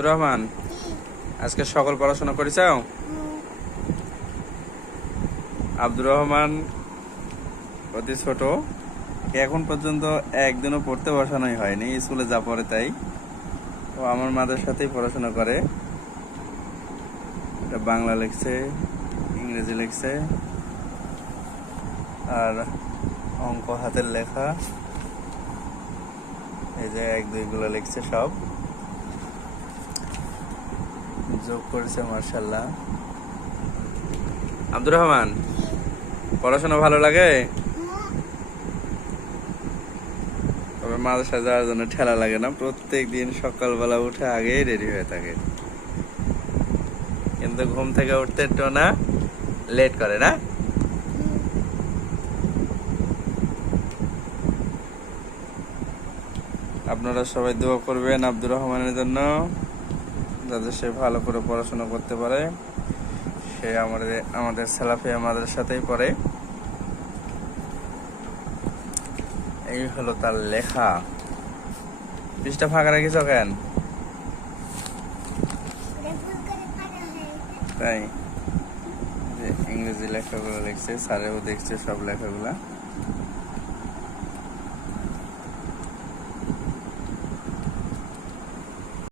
আব্দুর রহমান, আজকে সকল পড়াশোনা করেছাও? আব্দুর রহমান অতি ছোট, এখন পর্যন্ত একদিনও পড়তে বসানোই হয়নি, স্কুলে যা পড়ে তাই। ও আমার মাদের সাথেই পড়াশোনা করে। এটা বাংলা লিখছে, ইংরেজি লিখছে, আর অঙ্ক হাতের লেখা, এই যে 1 2 গুলো লিখছে, সব যোগ করেছে মার্শাল্লাহ। আব্দুর রহমান, পড়াশোনা ভালো লাগে? তবে মাদ্রাসা যাওয়ার জন্য ঠেলা লাগে না? প্রত্যেক দিন সকালবেলা উঠে আগেই রেডি হয়ে থাকে, কিন্তু ঘুম থেকে উঠতে একটু না লেট করে না? আপনারা সবাই দোয়া করবেন আব্দুর রহমানের জন্য, যাতে সে ভালো করে পড়াশোনা করতে পারে। সে আমাদের সালাফিয়া মাদ্রাসাতেই পড়ে। এই হলো তার লেখা। পৃষ্ঠা ফাঁকা রেখেছ কেন? তাই যে ইংরেজি লেখাগুলো লিখছে, স্যারেও দেখছে সব লেখাগুলা।